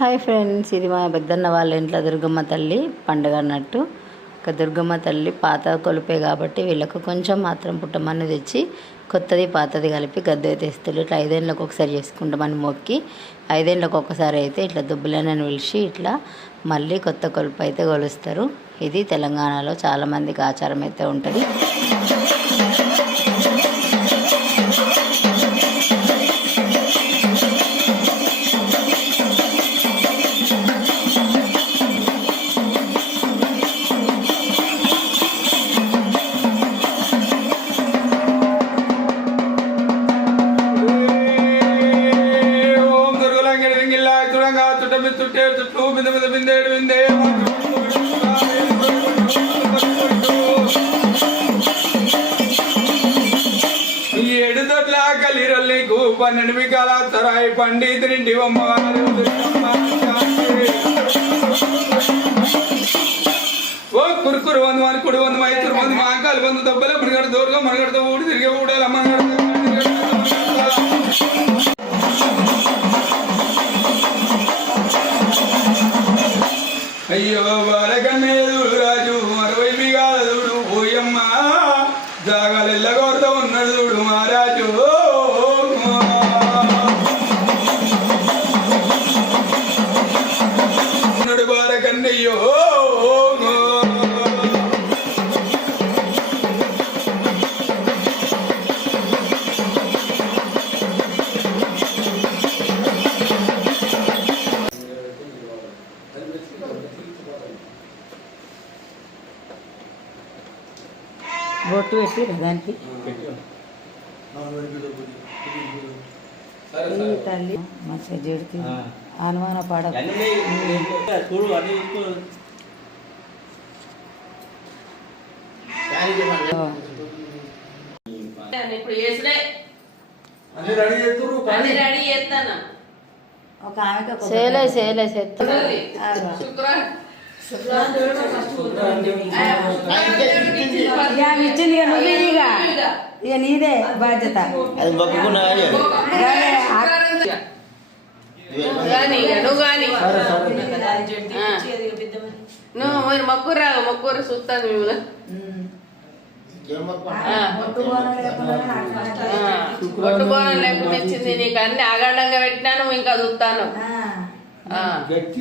Hi friends, ఇది మా పెద్దన్న వాళ్ళ ఇంట్లో దుర్గమ్మ తల్లి పండుగ అన్నట్టు. ఇక దుర్గమ్మ తల్లి పాత కొలిపే కాబట్టి వీళ్ళకు కొంచెం మాత్రం పుట్టమని తెచ్చి కొత్తది పాతది కలిపి గద్దె తెస్తులు ఇట్లా 5 ఏళ్ళకి ఒకసారి చేసుకుంటామని మొక్కి 5 ఏళ్ళకి ఒకసారి అయితే ఇట్లా దుబ్బులనని పిలిచి ఇట్లా మళ్ళీ కొత్త కొలుపు అయితే కొలుస్తారు. ఇది తెలంగాణలో చాలామందికి ఆచారం అయితే ఉంటుంది. ఏడుదొట్ల కలిరల్లికు 12 వికాల తరాయి పండితునింటి అమ్మవారు ఓ కురుకురు 100 మంది కుడి 100 మైతురు 100 మాకాలు 100 దెబ్బల మనగడ దూరంగా మనగడతో ఊడి తిరిగే ఊడాలి అమ్మగారు. అయ్యో బాలకన్నేదుడు రాజు 60 బిగాలదుడు ఓయమ్మ జాగాలెల్లగోరుతో ఉన్నాడు చూడు మహారాజు. ఉన్నాడు బాలకన్నయ్యో బొట్టు పెట్టి దానికి తల్లి మంచిగా జడుతుంది అనుమాన పడక ఒక ఆమె సేలే సేలే ఇచ్చింది ఇక నువ్వు ఇక నీదే బాధ్యత. నువ్వు మీరు మొక్కురు రాదు మొక్కురు చూస్తాను మిమ్మల్ని. ఒట్టు బోనం లేకుండా ఇచ్చింది నీకు అన్ని ఆగండంగా పెట్టినాను ఇంకా చూస్తాను. గట్టి